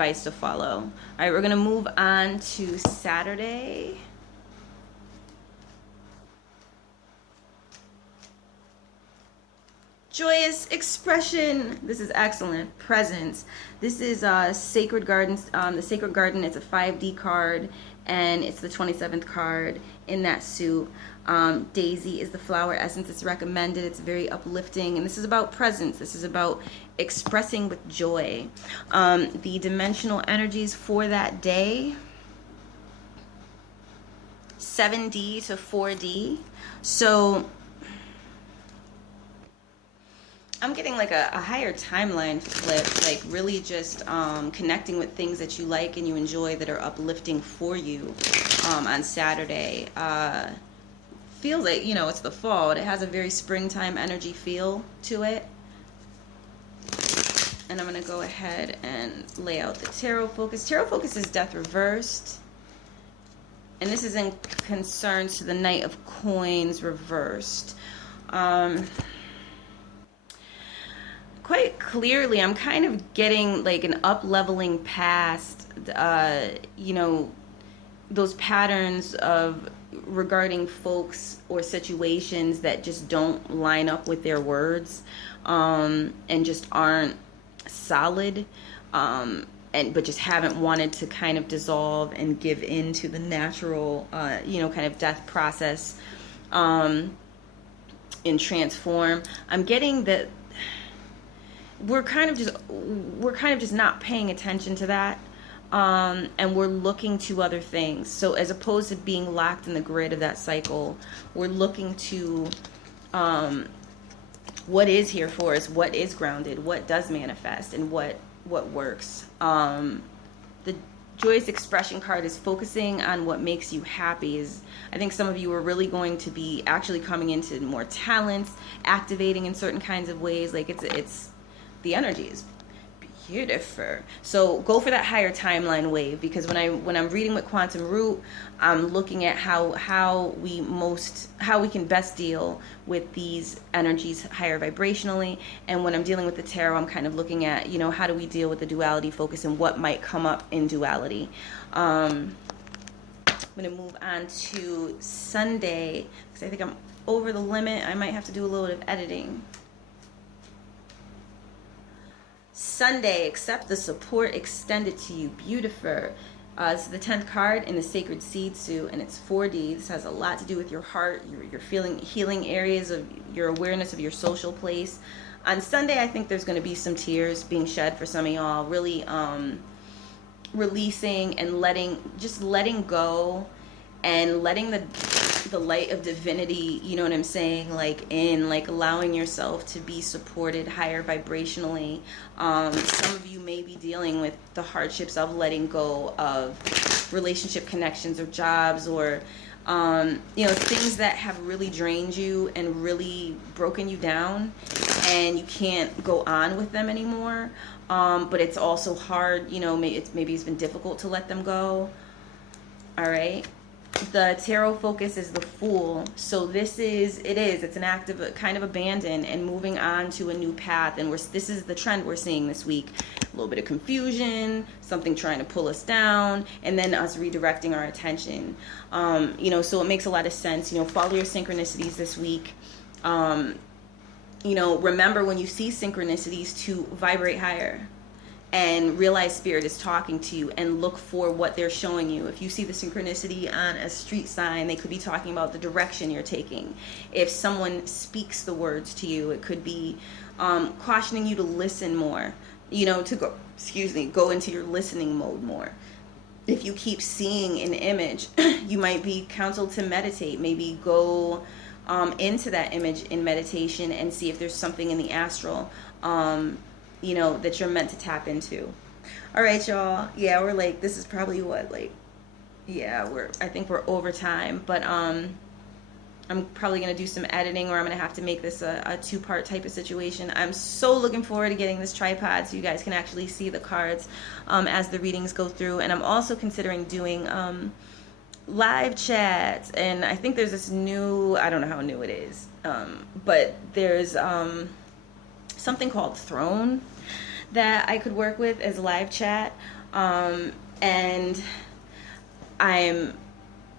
advice to follow. All right, we're going to move on to Saturday. Joyous expression. This is excellent. Presence. This is Sacred Gardens. The Sacred Garden, it's a 5D card, and it's the 27th card in that suit. Daisy is the flower essence. It's recommended. It's very uplifting, and this is about presence. This is about expressing with joy. The dimensional energies for that day, 7D to 4D. So I'm getting like a higher timeline flip, like really just connecting with things that you like and you enjoy that are uplifting for you on Saturday. Feels like, you know, it's the fall. It has a very springtime energy feel to it. And I'm going to go ahead and lay out the tarot focus. Tarot focus is death reversed. And this is in concerns to the Knight of Coins reversed. Quite clearly, I'm kind of getting like an up-leveling past, you know, those patterns of regarding folks or situations that just don't line up with their words, and just aren't solid, but just haven't wanted to kind of dissolve and give in to the natural, you know, kind of death process, and transform. I'm getting that we're kind of just not paying attention to that, and we're looking to other things. So as opposed to being locked in the grid of that cycle, we're looking to what is here for us, what is grounded, what does manifest, and what works. The Joyous Expression card is focusing on what makes you happy. I think some of you are really going to be actually coming into more talents, activating in certain kinds of ways. Like it's the energy is beautiful. So go for that higher timeline wave, because when I'm reading with Quantum Root, I'm looking at how we can best deal with these energies higher vibrationally. And when I'm dealing with the tarot, I'm kind of looking at, you know, how do we deal with the duality focus and what might come up in duality. I'm going to move on to Sunday, because I think I'm over the limit. I might have to do a little bit of editing. Sunday, accept the support extended to you. Beautiful. This is the 10th card in the Sacred Seed suit, and it's 4D. This has a lot to do with your heart, your feeling, healing areas of your awareness of your social place. On Sunday, I think there's going to be some tears being shed for some of y'all. Really releasing and letting go, and letting the light of divinity, you know what I'm saying, like allowing yourself to be supported higher vibrationally. Some of you may be dealing with the hardships of letting go of relationship connections or jobs, or you know, things that have really drained you and really broken you down, and you can't go on with them anymore. But it's also hard, you know, maybe it's been difficult to let them go. All right. The tarot focus is the Fool. So it's an act of kind of abandon and moving on to a new path. And this is the trend we're seeing this week. A little bit of confusion, something trying to pull us down, and then us redirecting our attention. You know, so it makes a lot of sense. You know, follow your synchronicities this week. You know, remember when you see synchronicities to vibrate higher and realize spirit is talking to you, and look for what they're showing you. If you see the synchronicity on a street sign, they could be talking about the direction you're taking. If someone speaks the words to you, it could be cautioning you to listen more, you know, to go into your listening mode more. If you keep seeing an image, you might be counseled to meditate. Maybe go into that image in meditation and see if there's something in the astral, you know, that you're meant to tap into. All right, y'all. Yeah, we're like, this is probably I think we're over time, but I'm probably going to do some editing, or I'm going to have to make this a two-part type of situation. I'm so looking forward to getting this tripod so you guys can actually see the cards as the readings go through. And I'm also considering doing live chats, and I think there's this new, I don't know how new it is, but there's something called Throne that I could work with as live chat. And I'm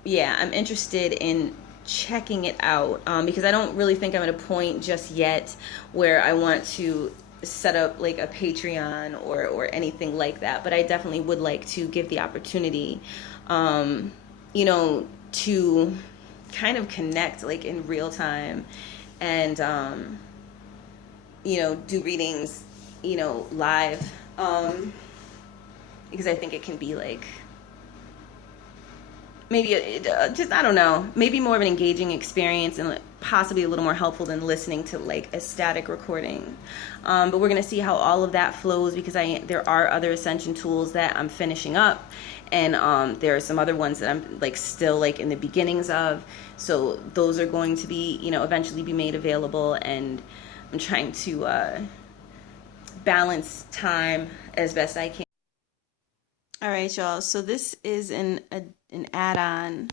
I'm interested in checking it out, because I don't really think I'm at a point just yet where I want to set up like a Patreon or anything like that. But I definitely would like to give the opportunity, you know, to kind of connect like in real time and, you know, do readings, you know, live, because I think it can be like maybe just, I don't know, maybe more of an engaging experience and possibly a little more helpful than listening to like a static recording. But we're gonna see how all of that flows, because there are other Ascension tools that I'm finishing up, and there are some other ones that I'm like still like in the beginnings of. So those are going to be, you know, eventually be made available, and I'm trying to balance time as best I can. All right, y'all. So this is an add-on,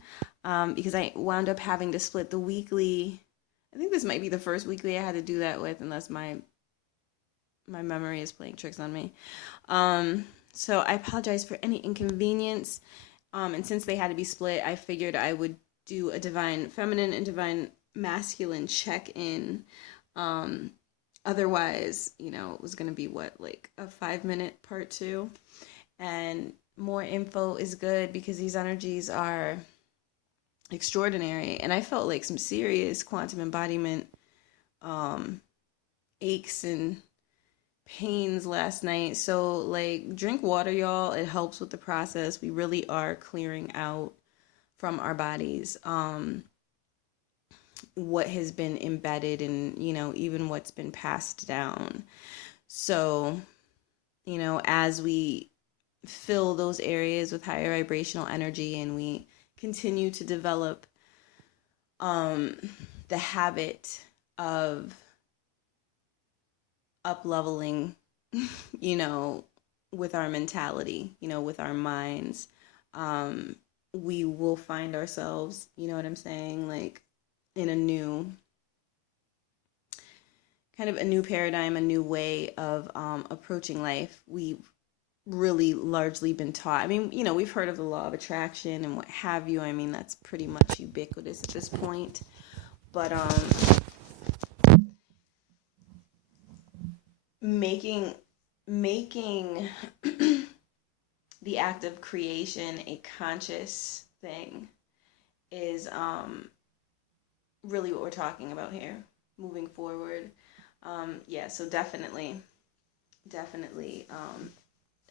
because I wound up having to split the weekly. I think this might be the first weekly I had to do that with, unless my memory is playing tricks on me. So I apologize for any inconvenience. And since they had to be split, I figured I would do a divine feminine and divine masculine check-in. Otherwise, you know, it was going to be like a 5-minute part 2. And more info is good because these energies are extraordinary. And I felt like some serious quantum embodiment aches and pains last night. So like, drink water, y'all. It helps with the process. We really are clearing out from our bodies what has been embedded and, you know, even what's been passed down. So, you know, as we fill those areas with higher vibrational energy and we continue to develop the habit of upleveling, you know, with our mentality, you know, with our minds, we will find ourselves, you know what I'm saying, like in a new paradigm, a new way of approaching life. We've really largely been taught. I mean, you know, we've heard of the law of attraction and what have you. I mean, that's pretty much ubiquitous at this point. But making the act of creation a conscious thing is really what we're talking about here moving forward. So definitely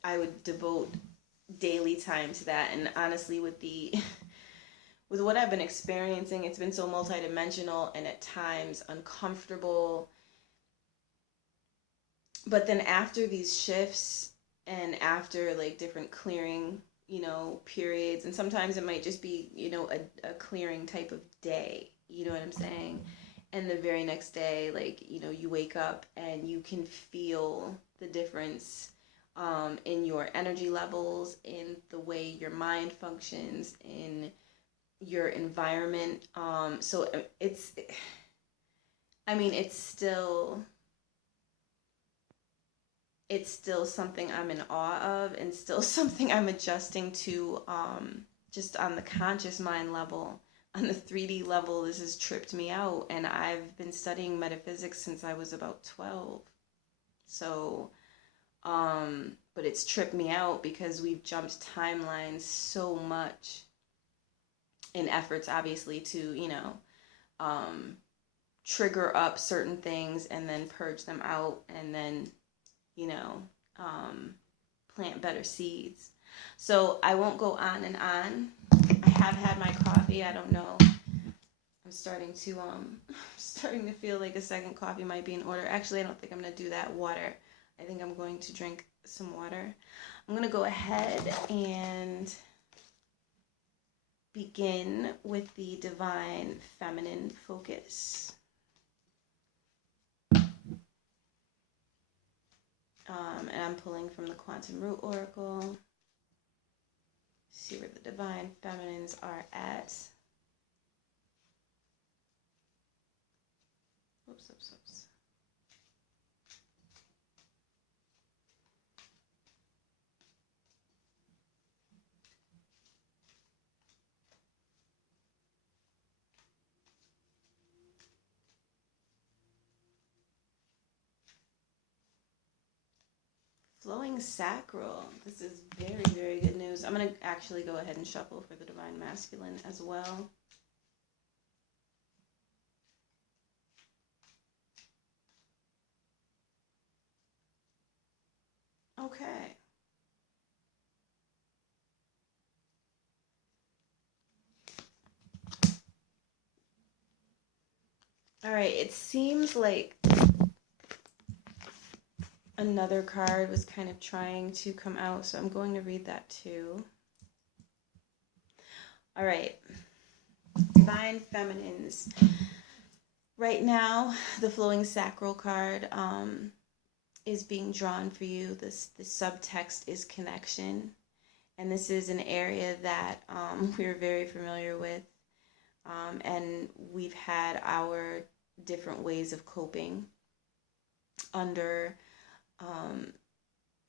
I would devote daily time to that. And honestly, with with what I've been experiencing, it's been so multidimensional and at times uncomfortable. But then after these shifts and after like different clearing, you know, periods, and sometimes it might just be, you know, a clearing type of day, you know what I'm saying? And the very next day, like, you know, you wake up and you can feel the difference in your energy levels, in the way your mind functions, in your environment. So it's still something I'm in awe of, and still something I'm adjusting to, just on the conscious mind level. On the 3D level, this has tripped me out, and I've been studying metaphysics since I was about 12. So, but it's tripped me out because we've jumped timelines so much in efforts, obviously, to, you know, trigger up certain things and then purge them out, and then, you know, plant better seeds. So I won't go on and on. I have had my coffee. I don't know. I'm starting to feel like a second coffee might be in order. Actually, I don't think I'm going to do that. Water. I think I'm going to drink some water. I'm going to go ahead and begin with the divine feminine focus. And I'm pulling from the Quantum Root Oracle. See where the divine feminines are at. Oops. Flowing sacral. This is very, very good news. I'm going to actually go ahead and shuffle for the divine masculine as well. Okay. All right, it seems like another card was kind of trying to come out, so I'm going to read that too. All right, divine feminines. Right now, the flowing sacral card is being drawn for you. The subtext is connection, and this is an area that we're very familiar with, and we've had our different ways of coping under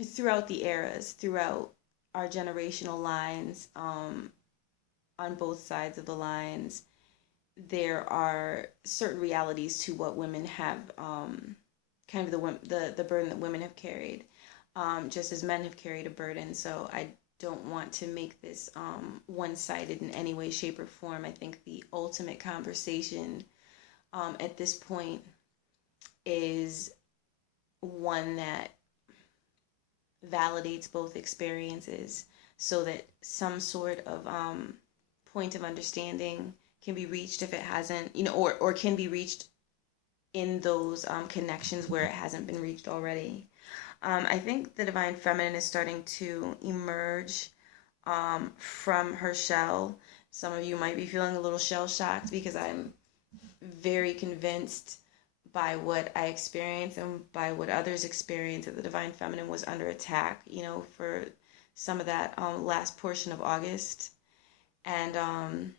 throughout the eras, throughout our generational lines, on both sides of the lines. There are certain realities to what women have, kind of the burden that women have carried, just as men have carried a burden. So I don't want to make this one-sided in any way, shape, or form. I think the ultimate conversation at this point is one that validates both experiences, so that some sort of point of understanding can be reached if it hasn't, or can be reached in those connections where it hasn't been reached already. I think the divine feminine is starting to emerge from her shell. Some of you might be feeling a little shell shocked, because I'm very convinced by what I experienced and by what others experienced that the divine feminine was under attack, for some of that last portion of August. And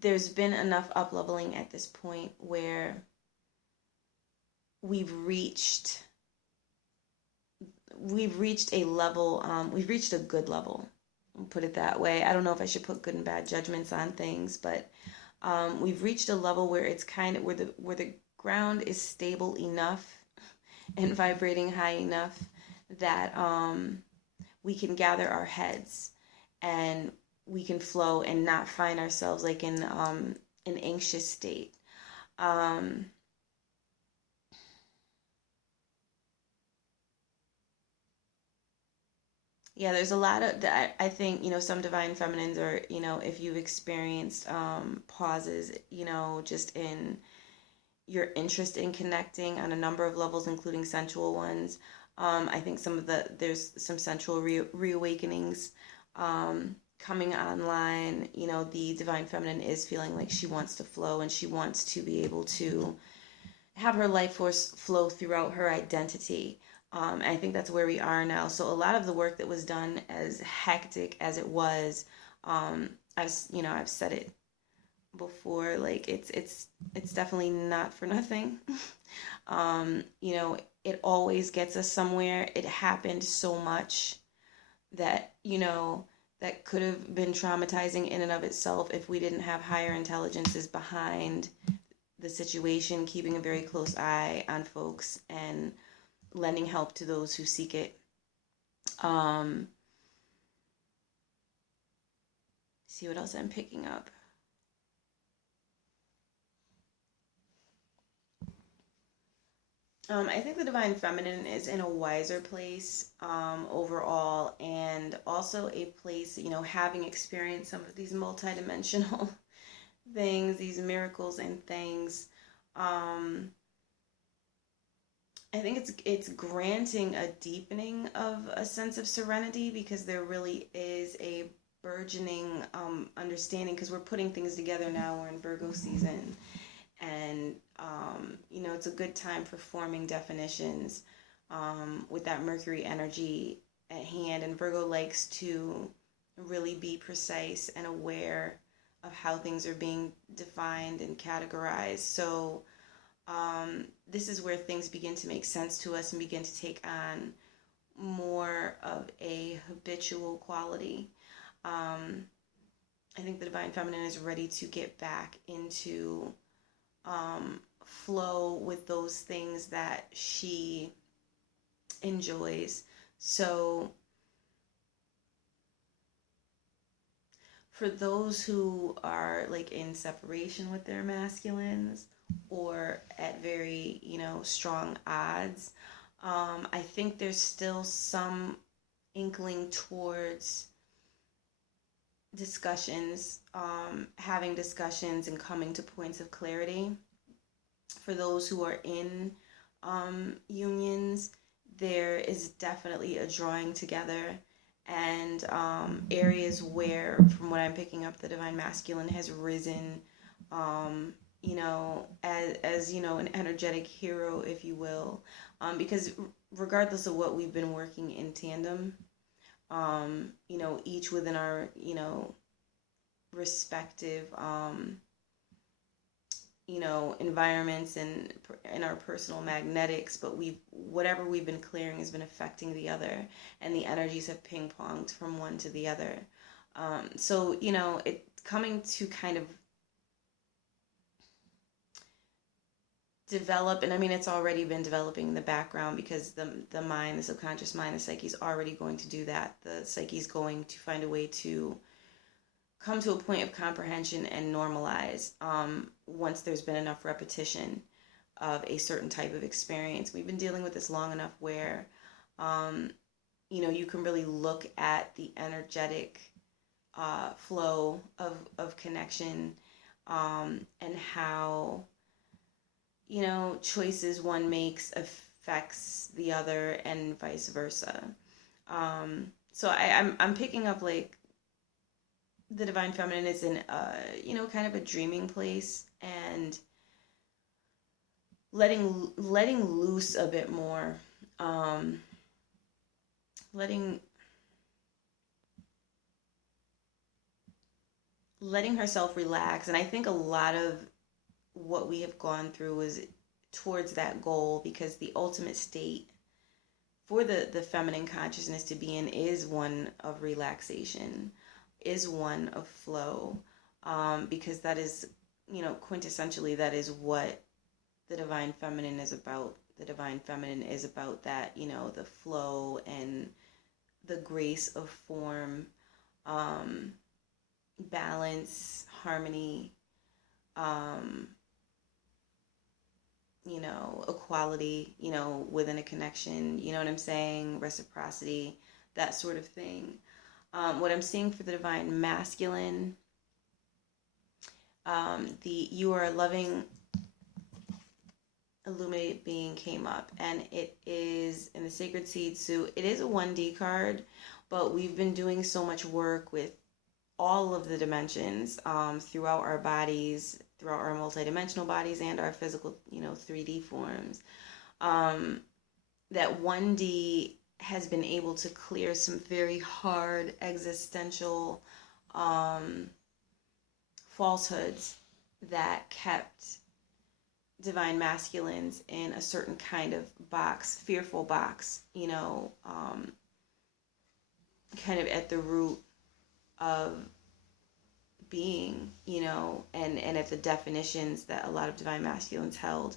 there's been enough upleveling at this point where we've reached a level, we've reached a good level. Put it that way. I don't know if I should put good and bad judgments on things, but we've reached a level where it's kind of where the ground is stable enough and vibrating high enough that we can gather our heads and we can flow and not find ourselves like in an anxious state. Yeah, there's a lot of, I think, some divine feminines are, if you've experienced pauses, just in your interest in connecting on a number of levels, including sensual ones. I think there's some sensual reawakenings coming online. The divine feminine is feeling like she wants to flow, and she wants to be able to have her life force flow throughout her identity. And I think that's where we are now. So a lot of the work that was done, as hectic as it was, I've said it before, like it's definitely not for nothing. It always gets us somewhere. It happened so much that, that could have been traumatizing in and of itself if we didn't have higher intelligences behind the situation, keeping a very close eye on folks and lending help to those who seek it. See what else I'm picking up. I think the divine feminine is in a wiser place overall, and also a place, having experienced some of these multidimensional things, these miracles and things. I think it's granting a deepening of a sense of serenity, because there really is a burgeoning understanding, because we're putting things together now. We're in Virgo season, and it's a good time for forming definitions with that Mercury energy at hand. And Virgo likes to really be precise and aware of how things are being defined and categorized. So this is where things begin to make sense to us and begin to take on more of a habitual quality. I think the divine feminine is ready to get back into flow with those things that she enjoys. So for those who are like in separation with their masculines or at very, strong odds, I think there's still some inkling towards discussions, having discussions and coming to points of clarity. For those who are in unions, there is definitely a drawing together, and areas where, from what I'm picking up, the divine masculine has risen, as an energetic hero, if you will, because regardless of what we've been working in tandem, each within our, respective, environments and in our personal magnetics, but whatever we've been clearing has been affecting the other, and the energies have ping-ponged from one to the other. So, it coming to kind of develop, and I mean, it's already been developing in the background, because the mind, the subconscious mind, the psyche is already going to do that. The psyche is going to find a way to come to a point of comprehension and normalize, once there's been enough repetition of a certain type of experience. We've been dealing with this long enough where, you can really look at the energetic flow of connection, and how, choices one makes affects the other, and vice versa. So I'm picking up, like, the divine feminine is in kind of a dreaming place, and letting loose a bit more, letting herself relax. And I think a lot of what we have gone through was towards that goal, because the ultimate state for the feminine consciousness to be in is one of relaxation, is one of flow, because that is, quintessentially, that is what the divine feminine is about. The divine feminine is about that, the flow and the grace of form, balance, harmony, equality, within a connection, you know what I'm saying? Reciprocity, that sort of thing. What I'm seeing for the divine masculine, you are a loving, illuminated being came up, and it is in the sacred seed suit. It is a 1D card, but we've been doing so much work with all of the dimensions, throughout our bodies, throughout our multidimensional bodies and our physical, 3D forms, that 1D has been able to clear some very hard existential falsehoods that kept divine masculines in a certain kind of box, fearful box, kind of at the root of being, and at the definitions that a lot of divine masculines held,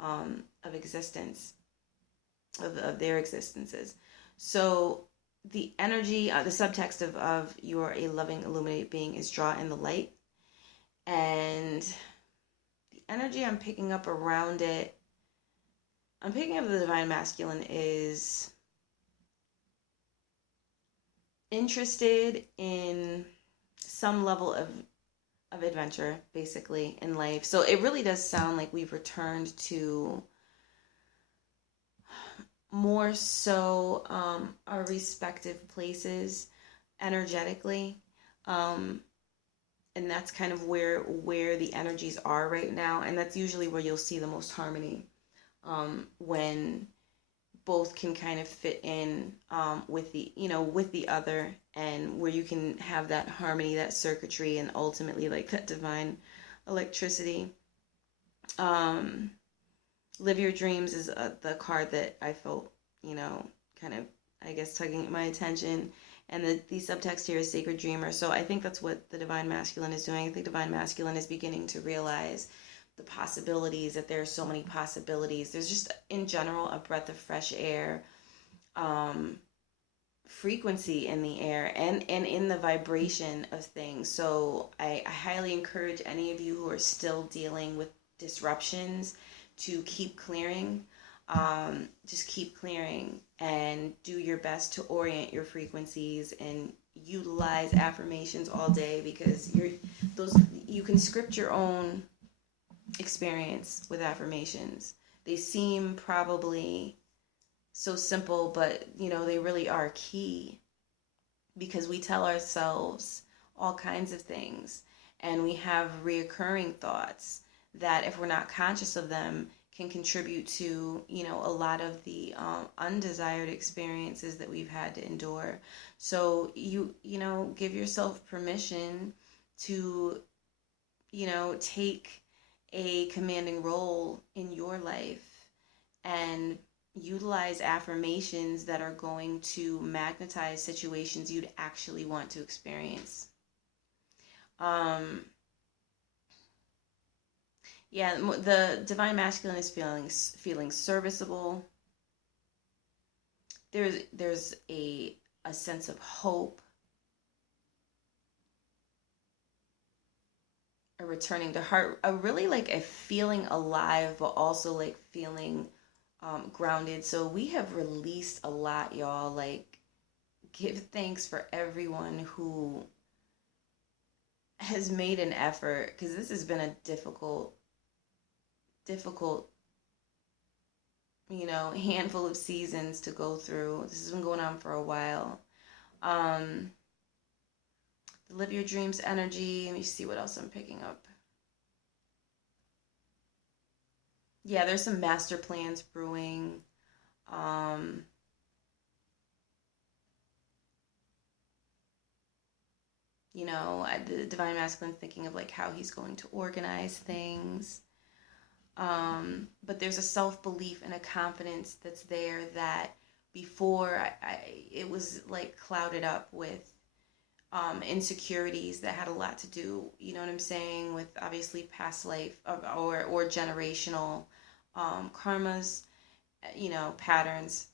of existence, of their existences. So the energy, the subtext of you're a loving, illuminated being is draw in the light. And the energy I'm picking up around it, I'm picking up the divine masculine is interested in some level of adventure, basically, in life. So it really does sound like we've returned to more so our respective places energetically, and that's kind of where the energies are right now, and that's usually where you'll see the most harmony, when both can kind of fit in, with the other, and where you can have that harmony, that circuitry, and ultimately, like, that divine electricity. Live Your Dreams is the card that I felt, kind of, I guess, tugging at my attention. And the subtext here is Sacred Dreamer. So I think that's what the divine masculine is doing. I think divine masculine is beginning to realize the possibilities, that there are so many possibilities. There's just, in general, a breath of fresh air, frequency in the air, and in the vibration of things. So I highly encourage any of you who are still dealing with disruptions to keep clearing. Just keep clearing and do your best to orient your frequencies and utilize affirmations all day, because you can script your own experience with affirmations. They seem probably so simple, but they really are key, because we tell ourselves all kinds of things, and we have reoccurring thoughts that, if we're not conscious of them, can contribute to a lot of the undesired experiences that we've had to endure. So give yourself permission to take a commanding role in your life and utilize affirmations that are going to magnetize situations you'd actually want to experience. Yeah, the divine masculine is feeling serviceable. There's a sense of hope, a returning to heart, a really like a feeling alive, but also like feeling grounded. So we have released a lot, y'all. Like, give thanks for everyone who has made an effort, because this has been a difficult handful of seasons to go through. This has been going on for a while. The live your dreams energy. Let me see what else I'm picking up. Yeah, there's some master plans brewing. The divine masculine thinking of like how he's going to organize things. But there's a self-belief and a confidence that's there that before it was like clouded up with insecurities that had a lot to do, you know what I'm saying, with obviously past life or generational karmas, patterns,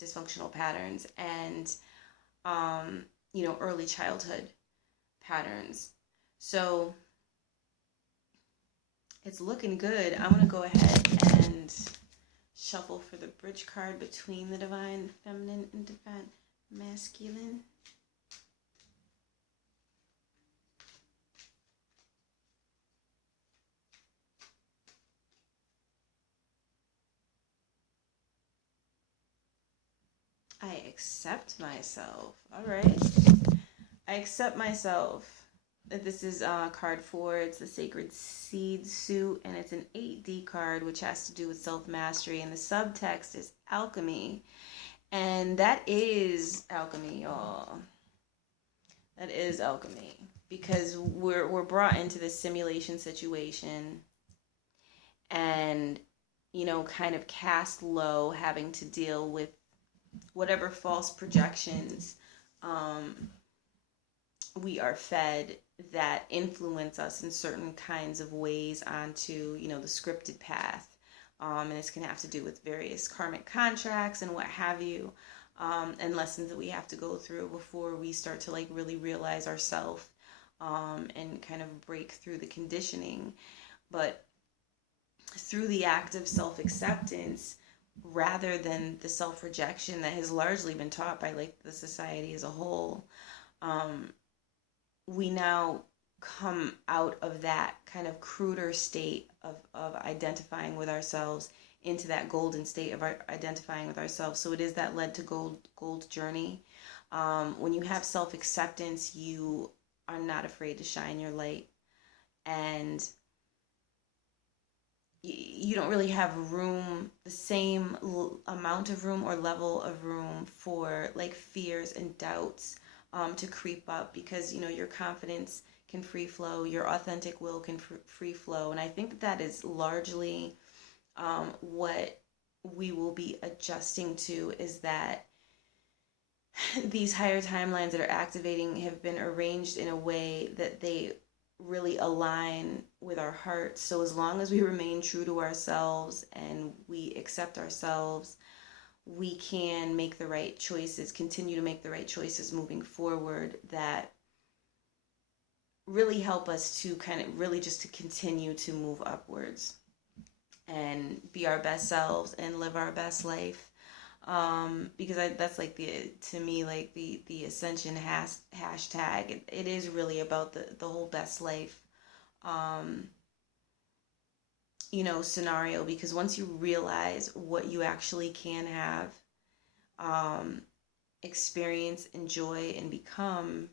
dysfunctional patterns, and early childhood patterns. So it's looking good. I'm going to go ahead and shuffle for the bridge card between the divine feminine and divine masculine. I accept myself. All right. I accept myself. This is card 4. It's the Sacred Seed Suit, and it's an 8D card, which has to do with self-mastery, and the subtext is alchemy. And that is alchemy, y'all. That is alchemy, because we're brought into this simulation situation and, kind of cast low, having to deal with whatever false projections we are fed that influence us in certain kinds of ways onto, the scripted path. And this can have to do with various karmic contracts and what have you, and lessons that we have to go through before we start to like really realize ourselves and kind of break through the conditioning. But through the act of self-acceptance, rather than the self-rejection that has largely been taught by like the society as a whole, we now come out of that kind of cruder state of identifying with ourselves into that golden state of identifying with ourselves. So it is that lead to gold journey. When you have self-acceptance, you are not afraid to shine your light, and you don't really have room, the same amount of room or level of room for like fears and doubts to creep up, because your confidence can free flow, your authentic will can free flow. And I think that is largely what we will be adjusting to, is that these higher timelines that are activating have been arranged in a way that they really align with our hearts. So as long as we remain true to ourselves and we accept ourselves, we can make the right choices, continue to make the right choices moving forward that really help us to kind of really just to continue to move upwards and be our best selves and live our best life. Because that's like to me, like the Ascension hashtag. It is really about the whole best life, um, scenario. Because once you realize what you actually can have, um, experience, enjoy, and become,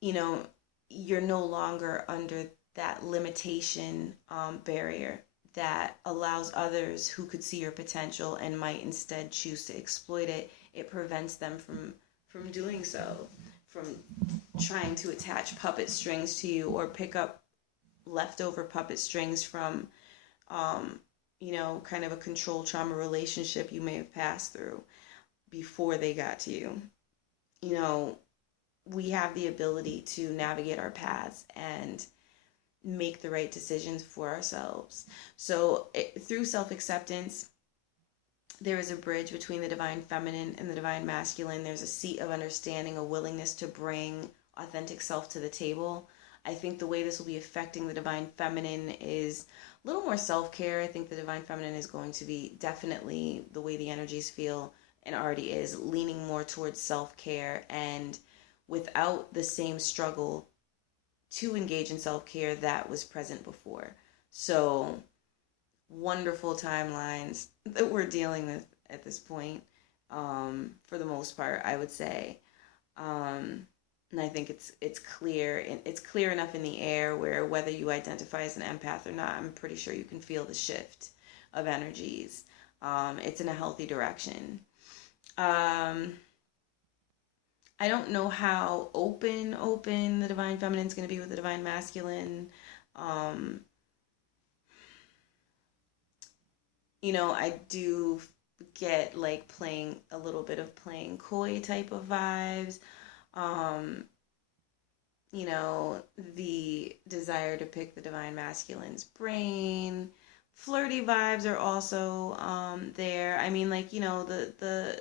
you know, you're no longer under that limitation, barrier that allows others who could see your potential and might instead choose to exploit it. It prevents them from doing so, from trying to attach puppet strings to you or pick up leftover puppet strings from, kind of a control trauma relationship you may have passed through before they got to you. You know, we have the ability to navigate our paths and make the right decisions for ourselves. So through self-acceptance, there is a bridge between the divine feminine and the divine masculine. There's a seat of understanding, a willingness to bring authentic self to the table. I think the way this will be affecting the divine feminine is a little more self-care. I think the divine feminine is going to be definitely, the way the energies feel and already is, leaning more towards self-care and without the same struggle to engage in self-care that was present before. So wonderful timelines that we're dealing with at this point, for the most part, I would say. And I think it's clear, and it's clear enough in the air where whether you identify as an empath or not, I'm pretty sure you can feel the shift of energies. It's in a healthy direction. I don't know how open the divine feminine is going to be with the divine masculine. I do get like playing a little bit of playing coy type of vibes. The desire to pick the divine masculine's brain. Flirty vibes are also there. I mean, like, the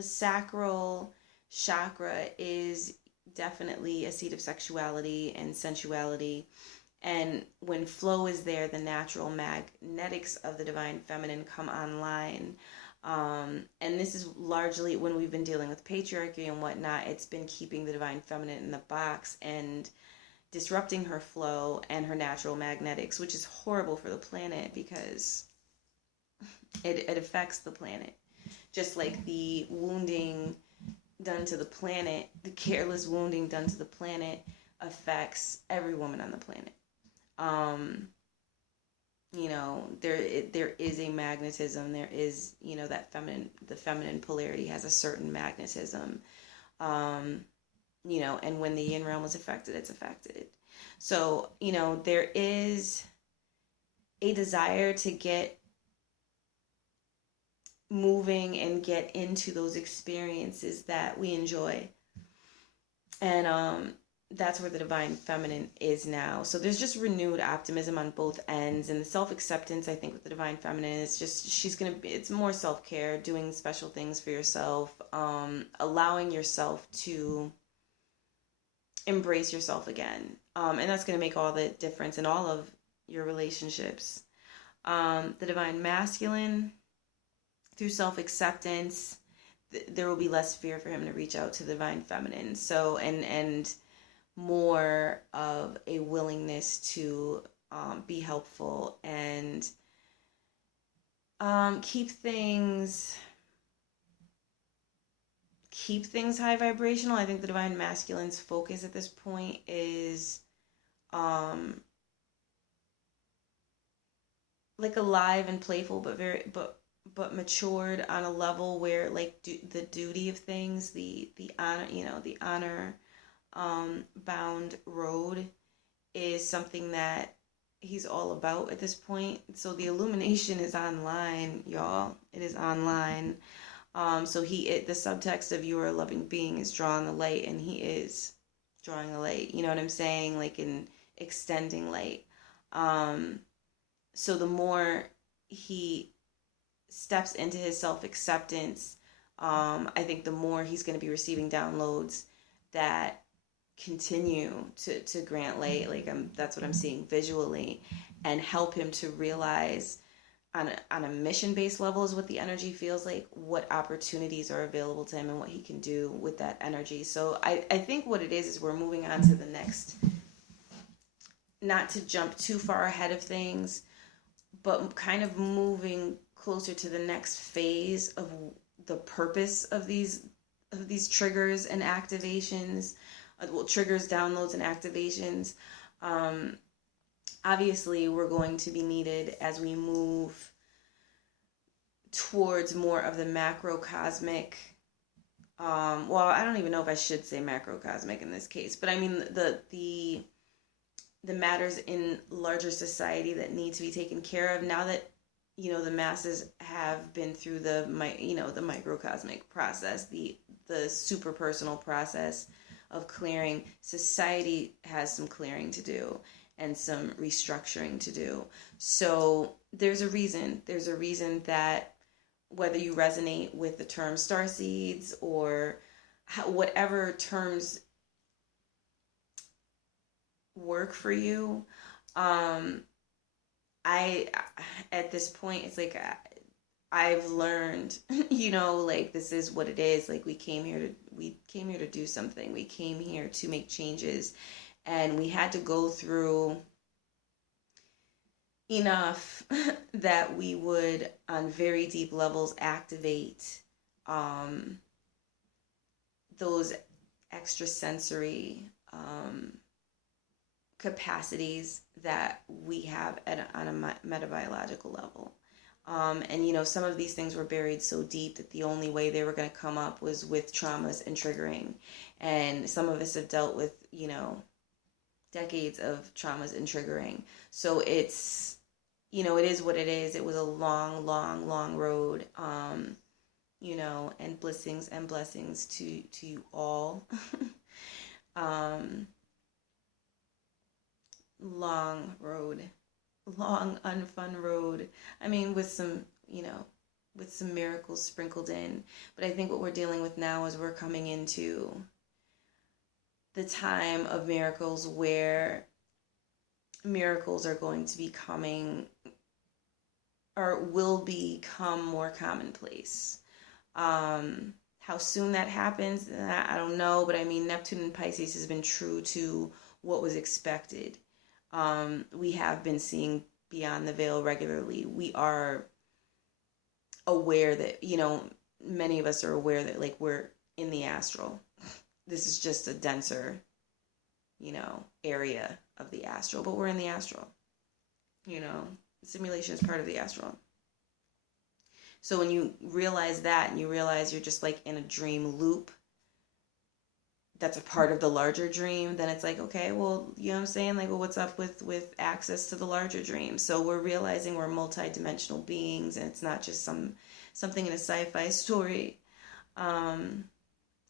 sacral chakra is definitely a seat of sexuality and sensuality. And when flow is there, the natural magnetics of the divine feminine come online. And this is largely when we've been dealing with patriarchy and whatnot. It's been keeping the divine feminine in the box and disrupting her flow and her natural magnetics, which is horrible for the planet because it affects the planet. Just like the wounding done to the planet, the careless wounding done to the planet affects every woman on the planet. There is a magnetism. There is, the feminine polarity has a certain magnetism. And when the yin realm is affected, it's affected. So, there is a desire to get moving and get into those experiences that we enjoy. And that's where the divine feminine is now. So there's just renewed optimism on both ends, and the self-acceptance, I think, with the divine feminine is just, it's more self-care, doing special things for yourself, allowing yourself to embrace yourself again. And that's going to make all the difference in all of your relationships. The divine masculine, through self-acceptance, there will be less fear for him to reach out to the divine feminine. So, and more of a willingness to be helpful and keep things high vibrational. I think the divine masculine's focus at this point is like alive and playful, but matured on a level where, like, the duty of things, the honor, the honor bound road is something that he's all about at this point. So the illumination is online, y'all. It is online. So the subtext of "you are a loving being" is drawn the light, and he is drawing a light, you know what I'm saying? Like in extending light. So the more he steps into his self-acceptance, I think the more he's going to be receiving downloads that continue to grant light. Like that's what I'm seeing visually, and help him to realize on a mission-based level is what the energy feels like, what opportunities are available to him and what he can do with that energy. So I think what it is we're moving on to the next, not to jump too far ahead of things, but kind of moving closer to the next phase of the purpose of these triggers and activations, triggers, downloads, and activations. Obviously, we're going to be needed as we move towards more of the macrocosmic. Well, I don't even know if I should say macrocosmic in this case, but I mean the matters in larger society that need to be taken care of now that the masses have been through the microcosmic process, the super personal process of clearing. Society has some clearing to do and some restructuring to do. So there's a reason that whether you resonate with the term starseeds or whatever terms work for you, I at this point it's like I've learned, like this is what it is. Like we came here to do something. We came here to make changes, and we had to go through enough that we would on very deep levels activate those extrasensory capacities that we have on a metabiological level. And some of these things were buried so deep that the only way they were going to come up was with traumas and triggering. And some of us have dealt with, decades of traumas and triggering. So it's, it is what it is. It was a long, long, long road, and blessings to you all. Long road, long unfun road. I mean, with some miracles sprinkled in. But I think what we're dealing with now is we're coming into the time of miracles where miracles are going to be coming or will become more commonplace. How soon that happens, I don't know. But I mean, Neptune in Pisces has been true to what was expected. We have been seeing beyond the veil regularly. We are aware that, many of us are aware that like we're in the astral. This is just a denser, area of the astral, but we're in the astral. Simulation is part of the astral. So when you realize that and you realize you're just like in a dream loop, that's a part of the larger dream, then it's like, okay, well, you know what I'm saying? Like, well, what's up with access to the larger dream? So we're realizing we're multidimensional beings, and it's not just something in a sci-fi story.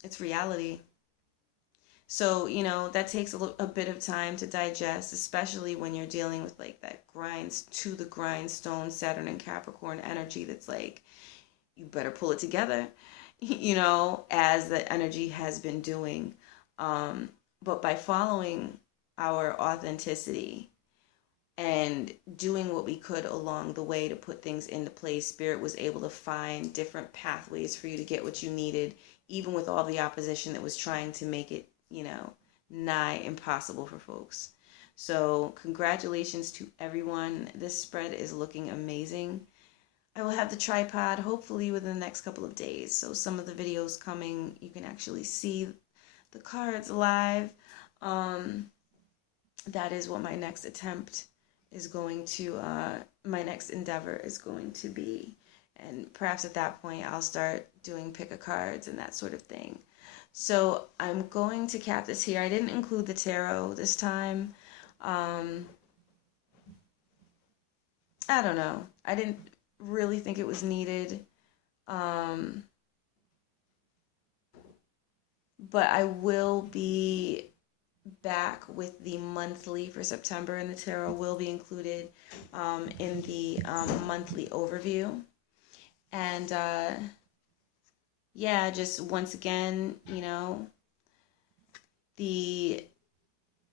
It's reality. So, that takes a bit of time to digest, especially when you're dealing with like that to the grindstone Saturn and Capricorn energy that's like, you better pull it together, as the energy has been doing. But by following our authenticity and doing what we could along the way to put things into place, Spirit was able to find different pathways for you to get what you needed, even with all the opposition that was trying to make it, nigh impossible for folks. So congratulations to everyone. This spread is looking amazing. I will have the tripod hopefully within the next couple of days. So some of the videos coming, you can actually see the cards live. That is what my next attempt is going to, my next endeavor is going to be. And perhaps at that point I'll start doing pick a cards and that sort of thing. So I'm going to cap this here. I didn't include the tarot this time. I don't know. I didn't really think it was needed. But I will be back with the monthly for September, and the tarot will be included in the monthly overview. And yeah, just once again, the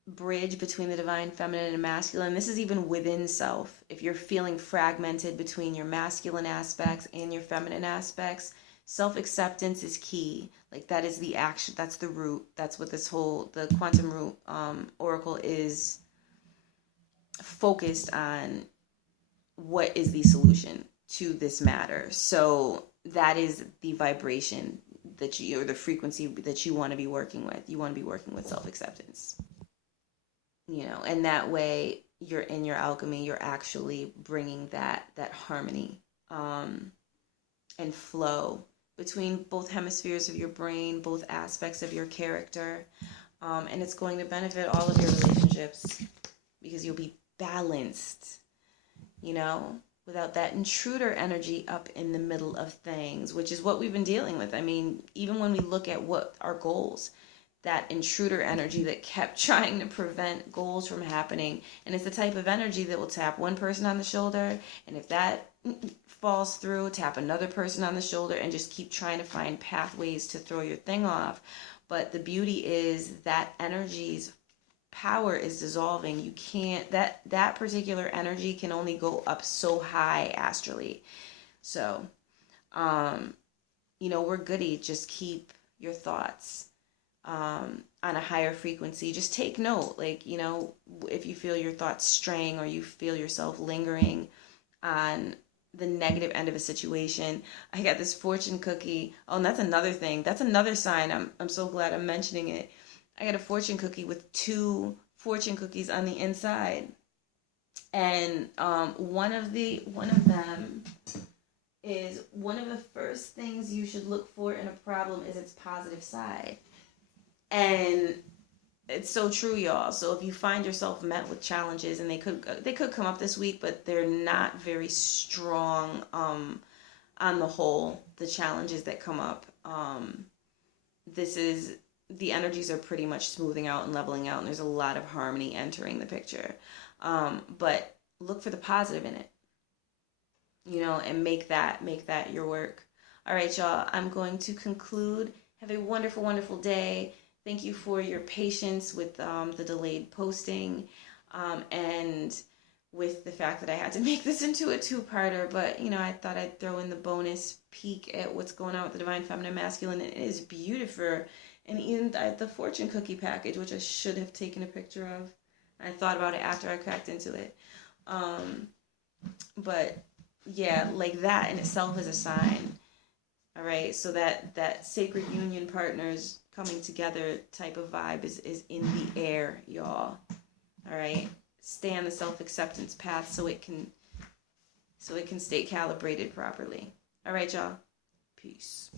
bridge between the divine feminine and masculine. This is even within self. If you're feeling fragmented between your masculine aspects and your feminine aspects, self-acceptance is key. Like, that is the action, that's the root. That's what the quantum root oracle is focused on. What is the solution to this matter? So that is the vibration or the frequency that you want to be working with. You want to be working with self-acceptance. And that way you're in your alchemy, you're actually bringing that harmony and flow between both hemispheres of your brain, both aspects of your character, and it's going to benefit all of your relationships because you'll be balanced, without that intruder energy up in the middle of things, which is what we've been dealing with. I mean, even when we look at what our goals, that intruder energy that kept trying to prevent goals from happening. And it's the type of energy that will tap one person on the shoulder, and if that falls through, tap another person on the shoulder, and just keep trying to find pathways to throw your thing off. But the beauty is that energy's power is dissolving. You can't, that particular energy can only go up so high astrally. So, we're goody. Just keep your thoughts on a higher frequency. Just take note, if you feel your thoughts straying or you feel yourself lingering on the negative end of a situation. I got this fortune cookie. Oh, and that's another thing. That's another sign. I'm so glad I'm mentioning it. I got a fortune cookie with 2 fortune cookies on the inside. And one of them is, one of the first things you should look for in a problem is its positive side. And it's so true, y'all. So if you find yourself met with challenges, and they could come up this week, but they're not very strong on the whole, the challenges that come up. The energies are pretty much smoothing out and leveling out, and there's a lot of harmony entering the picture. But look for the positive in it, and make that your work. All right, y'all, I'm going to conclude. Have a wonderful, wonderful day. Thank you for your patience with the delayed posting and with the fact that I had to make this into a 2-parter. But, I thought I'd throw in the bonus peek at what's going on with the Divine Feminine Masculine. It is beautiful. And even the fortune cookie package, which I should have taken a picture of. I thought about it after I cracked into it. But, yeah, like that in itself is a sign. All right, so that sacred union partners coming together type of vibe is in the air, y'all. All right, stay on the self-acceptance path so it can stay calibrated properly. All right, y'all. Peace.